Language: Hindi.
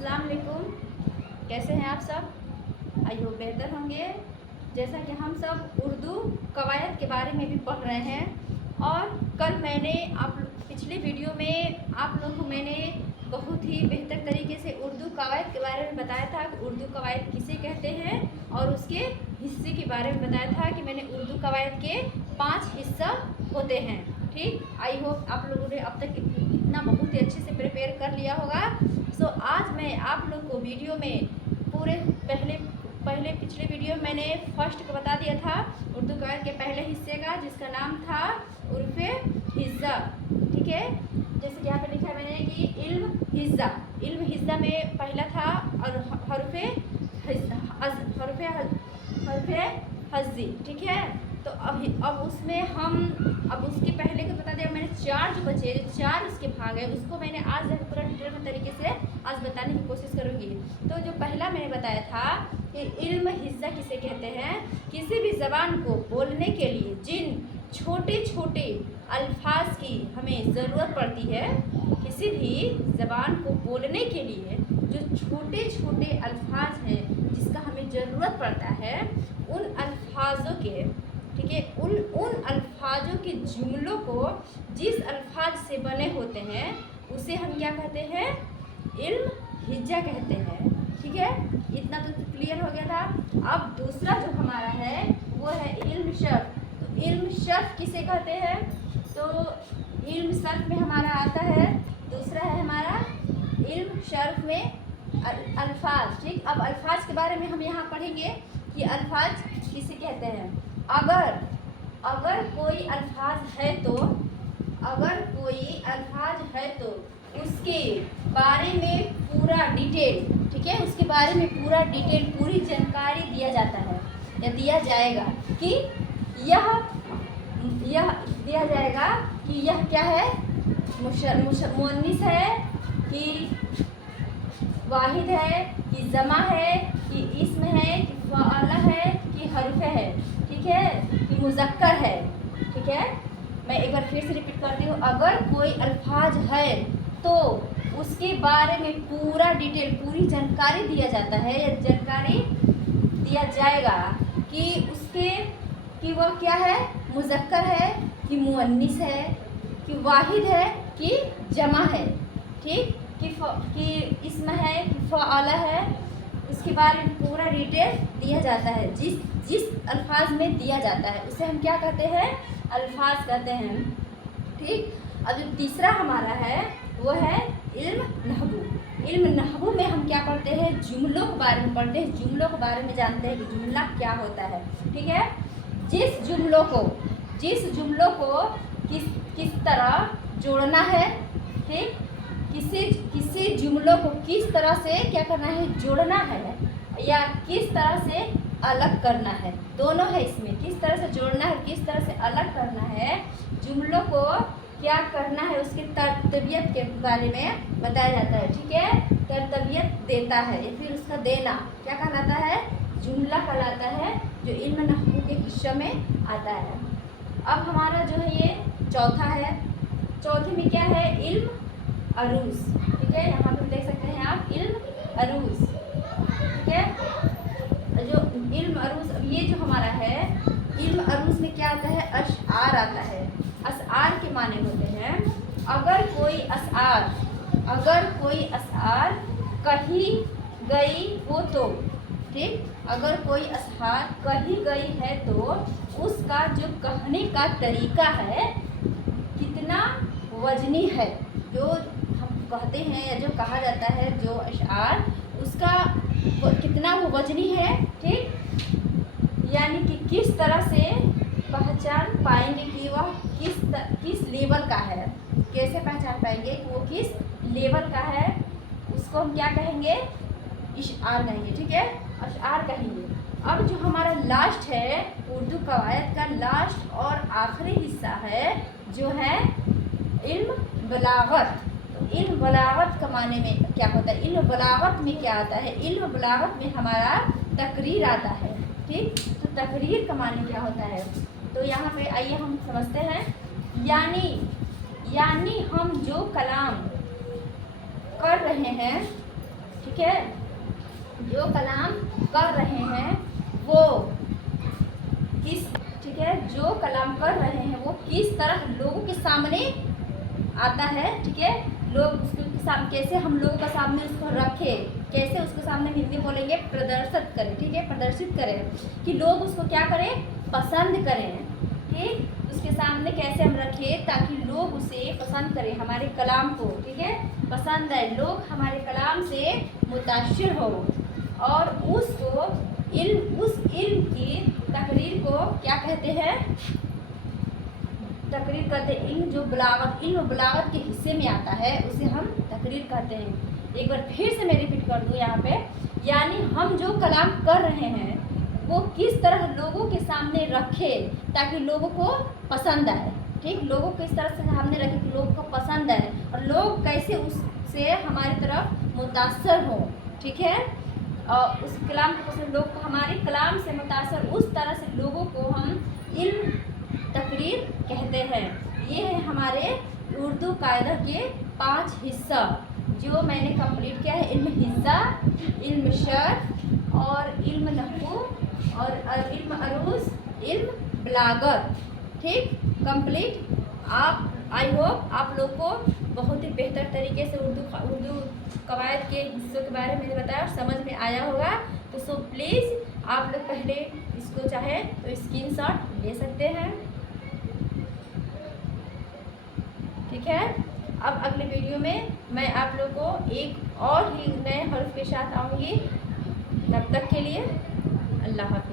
अस्सलाम वालेकुम। कैसे हैं आप सब? आई होप बेहतर होंगे। जैसा कि हम सब उर्दू कवायद के बारे में भी पढ़ रहे हैं और कल मैंने पिछले वीडियो में आप लोगों को मैंने बहुत ही बेहतर तरीके से उर्दू कवायद के बारे में बताया था कि उर्दू कवायद किसे कहते हैं और उसके हिस्से के बारे में बताया था कि मैंने उर्दू कवायद के 5 हिस्सा होते हैं। ठीक, आई होप आप लोगों ने अब तक इतना बहुत ही अच्छे से प्रिपेयर कर लिया होगा। सो आज मैं आप लोग को वीडियो में पूरे पहले पिछले वीडियो में मैंने फर्स्ट को बता दिया था उर्दू कवायद के पहले हिस्से का, जिसका नाम था उर्फ़े हिज्जा। ठीक है, जैसे कि यहाँ पे लिखा है मैंने कि इल्म हिज्जा में पहला था और हरफ़े हज़्ज़ी। ठीक है, तो अब उसमें हम अब उसके पहले को बता दिया मैंने 4 जो बचे, 4 उसके भाग है, उसको मैंने आज पूरा डिटेल में तरीके से आज बताने की कोशिश करूँगी। तो जो पहला मैंने बताया था कि इल्म हिज्जा किसे कहते हैं, किसी भी ज़बान को बोलने के लिए जिन छोटे छोटे अल्फाज की हमें ज़रूरत पड़ती है, किसी भी ज़बान को बोलने के लिए जो छोटे छोटे अल्फाज हैं जिसका हमें ज़रूरत पड़ता है, उन अल्फाजों के, ठीक है, उन अल्फाजों के जुमलों को जिस अल्फाज से बने होते हैं उसे हम क्या कहते हैं, इल्म हिज्जा कहते हैं। ठीक है, इतना तो क्लियर हो गया था। अब दूसरा जो हमारा है वो है इल्म शर्फ। तो इल्म शर्फ किसे कहते हैं, तो इल्म शर्फ में हमारा आता है, दूसरा है हमारा इल्म शर्फ में अल्फाज। ठीक, अब अल्फाज के बारे में हम यहाँ पढ़ेंगे कि अल्फाज किसे कहते हैं। अगर कोई अल्फाज है तो उसके बारे में पूरा डिटेल, ठीक है, उसके बारे में पूरा डिटेल पूरी जानकारी दिया जाता है या दिया जाएगा कि यह दिया जाएगा कि यह क्या है, मुअन्निस है कि वाहिद है कि जमा है कि इस्म है कि फ़आला है कि हर्फ है, ठीक है, कि मुज़क्कर है। ठीक है, मैं एक बार फिर से रिपीट करती हूँ। अगर कोई अल्फाज है तो उसके बारे में पूरा डिटेल पूरी जानकारी दिया जाता है या जानकारी दिया जाएगा कि वह क्या है, मुज़क्कर है कि मुअन्निस है कि वाहिद है कि जमा है, ठीक, कि इस्म है कि फ़आला है, उसके बारे में पूरा डिटेल दिया जाता है। जिस अल्फाज में दिया जाता है उसे हम क्या कहते हैं, अल्फाज कहते हैं। ठीक, अब जो तीसरा हमारा है वो है इल्म नहवू। इल्म नहवू में हम क्या पढ़ते हैं, जुमलों के बारे में पढ़ते हैं, जुमलों के बारे में जानते हैं कि जुमला क्या होता है। ठीक है, जिस जुमलों को किस तरह जोड़ना है, ठीक, किसी जुमलों को किस तरह से क्या करना है, जोड़ना है या किस तरह से अलग करना है, दोनों है इसमें, किस तरह से जोड़ना है किस तरह से अलग करना है, जुमलों को क्या करना है उसके तरतबियत के बारे में बताया जाता है। ठीक है, तरतबियत देता है या फिर उसका देना क्या कहलाता है, जुमला कहलाता है, जो इल्म नहवू के हिस्से में आता है। अब हमारा जो है ये चौथा है, चौथे में क्या है, इल्म अरूज। ठीक है, यहाँ पे देख सकते हैं आप इल्म अरूज। ठीक है, जो इल्म अरूज, अब ये जो हमारा है इल्म अरूज में क्या आता है, अशआर आता है। अशआर के माने होते हैं अगर कोई अशआर कही गई हो तो, ठीक, अगर कोई अशआर कही गई है तो उसका जो कहने का तरीका है कितना वजनी है, जो हम कहते हैं या जो कहा जाता है जो अशआर, उसका कितना वो वजनी है। ठीक, यानी कि किस तरह से पहचान पाएंगे कि वह किस लेवल का है, कैसे पहचान पाएंगे कि वो किस लेवल का है, उसको हम क्या कहेंगे, इशार कहेंगे। ठीक है, अशआर कहेंगे। अब जो हमारा लास्ट है उर्दू कवायद का लास्ट और आखिरी हिस्सा है जो है इल्म बलागत। तो इल्म बलागत का माने में क्या होता है, इल्म बलागत में क्या आता है, इल्म बलागत में हमारा तकरीर आता है। ठीक, तो तकरीर का माने क्या होता है, तो यहाँ पे आइए हम समझते हैं। यानी हम जो कलाम कर रहे हैं, ठीक है, जो कलाम कर रहे हैं वो किस, ठीक है, जो कलाम कर रहे हैं वो किस तरह लोगों के सामने आता है, ठीक है, लोग उसके सामने कैसे हम लोगों का सामने उसको रखें, कैसे उसके सामने हिंदी बोलेंगे प्रदर्शित करें, ठीक है, प्रदर्शित करें कि लोग उसको क्या करें, पसंद करें, ठीक, उसके सामने कैसे हम रखें ताकि लोग उसे पसंद करें, हमारे कलाम को, ठीक है, पसंद आए, लोग हमारे कलाम से मुतासिर हो और उसको उस इल्म की तकरीर को क्या कहते हैं, तकरीर कहते हैं। इल्म बलागत के हिस्से में आता है, उसे हम तकरीर कहते हैं। एक बार फिर से मैं रिपीट कर दूँ यहाँ पे, यानी हम जो कलाम कर रहे हैं वो किस तरह लोगों के सामने रखे ताकि लोगों को पसंद आए, ठीक, लोगों को इस तरह से सामने रखे कि लोगों को पसंद आए और लोग कैसे उससे हमारी तरफ मुतासर हों, ठीक है, और उस कलाम को पसंद, लोग को हमारे कलाम से मुतासर, उस तरह से लोगों को हम इल्म तकरीर कहते हैं। ये है हमारे उर्दू कायदा के 5 हिस्सा जो मैंने कंप्लीट किया है, इल्म हिस्सा, इल्म शर्ह और इल्म नहू और इल्म अरूज, इल्म बलागत, ठीक, कंप्लीट। आप आई होप आप लोग को बहुत ही बेहतर तरीके से उर्दू कवायद के हिस्सों के बारे में बताया और समझ में आया होगा। तो सो प्लीज़ आप लोग पहले इसको चाहे तो स्क्रीनशॉट ले सकते हैं, ठीक है। अब अगले वीडियो में मैं आप लोग को एक और ही नए हर्फ के साथ आऊँगी। तब तक के लिए अल्लाह हाफ़िज़।